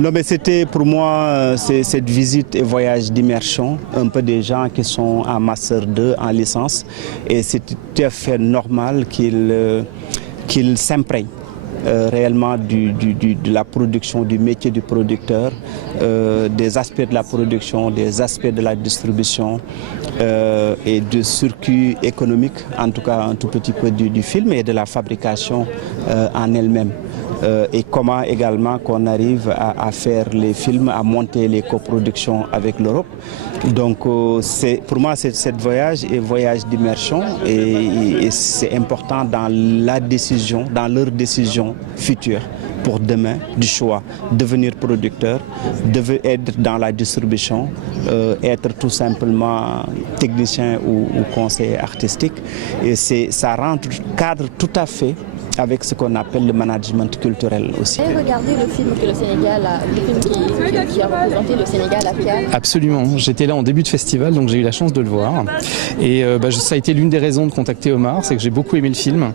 Non, mais c'était pour moi cette visite et voyage d'immersion, un peu des gens qui sont en Master 2, en licence, et c'est tout à fait normal qu'ils s'imprègnent réellement de la production, du métier du producteur, des aspects de la production, des aspects de la distribution et du circuit économique, en tout cas un tout petit peu du film et de la fabrication en elle-même. Et comment également qu'on arrive à faire les films, à monter les coproductions avec l'Europe. Donc pour moi, cette voyage est voyage d'immersion et c'est important dans la décision, dans leur décision future pour demain du choix, devenir producteur, être dans la distribution, être tout simplement technicien ou conseiller artistique. Et ça cadre tout à fait avec ce qu'on appelle le management culturel aussi. Vous avez regardé le film que le Sénégal qui a représenté le Sénégal à Cannes? Absolument, j'étais là en début de festival, donc j'ai eu la chance de le voir. Et ça a été l'une des raisons de contacter Omar, c'est que j'ai beaucoup aimé le film.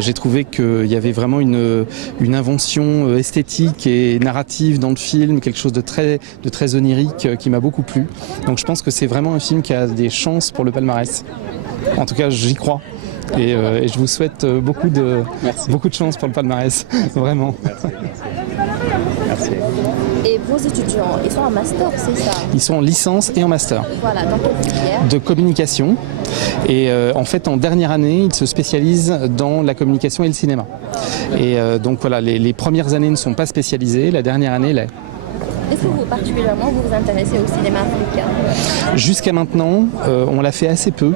J'ai trouvé qu'il y avait vraiment une invention esthétique et narrative dans le film, quelque chose de très onirique qui m'a beaucoup plu. Donc je pense que c'est vraiment un film qui a des chances pour le palmarès. En tout cas, j'y crois. Et je vous souhaite beaucoup de chance pour le palmarès, vraiment. Merci. Et vos étudiants, ils sont en master, c'est ça? Ils sont en licence et en master. Voilà, dans quelle filière? De communication. Et en fait, en dernière année, ils se spécialisent dans la communication et le cinéma. Et donc voilà, les premières années ne sont pas spécialisées, la dernière année l'est. Est-ce que vous particulièrement vous intéressez au cinéma africain? Jusqu'à maintenant, on l'a fait assez peu,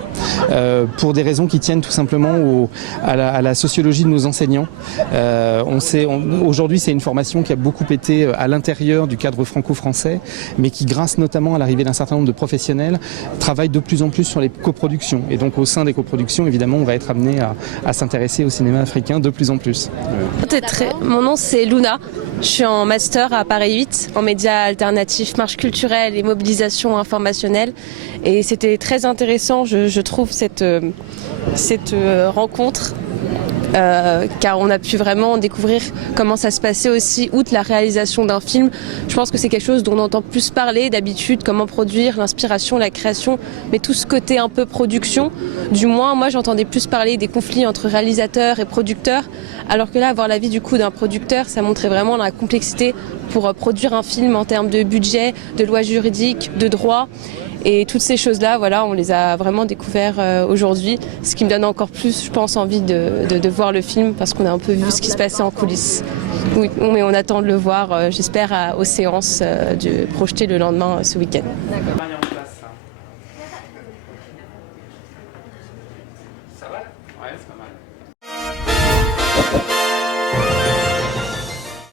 pour des raisons qui tiennent tout simplement à la sociologie de nos enseignants. Aujourd'hui, c'est une formation qui a beaucoup été à l'intérieur du cadre franco-français, mais qui, grâce notamment à l'arrivée d'un certain nombre de professionnels, travaille de plus en plus sur les coproductions. Et donc, au sein des coproductions, évidemment, on va être amené à s'intéresser au cinéma africain de plus en plus. Mon nom, c'est Luna. Je suis en master à Paris 8, en médias alternatifs, marche culturelle et mobilisation informationnelle. Et c'était très intéressant, je trouve, cette rencontre. Car on a pu vraiment découvrir comment ça se passait aussi, outre la réalisation d'un film. Je pense que c'est quelque chose dont on entend plus parler d'habitude, comment produire, l'inspiration, la création, mais tout ce côté un peu production. Du moins, moi j'entendais plus parler des conflits entre réalisateurs et producteurs, alors que là, avoir l'avis du coup d'un producteur, ça montrait vraiment la complexité pour produire un film en termes de budget, de lois juridiques, de droits. Et toutes ces choses-là, voilà, on les a vraiment découvertes aujourd'hui, ce qui me donne encore plus, je pense, envie de voir le film parce qu'on a un peu vu ce qui se passait en coulisses. Oui, mais on attend de le voir, j'espère, aux séances projetées le lendemain ce week-end. Ça va? Ouais, c'est pas mal.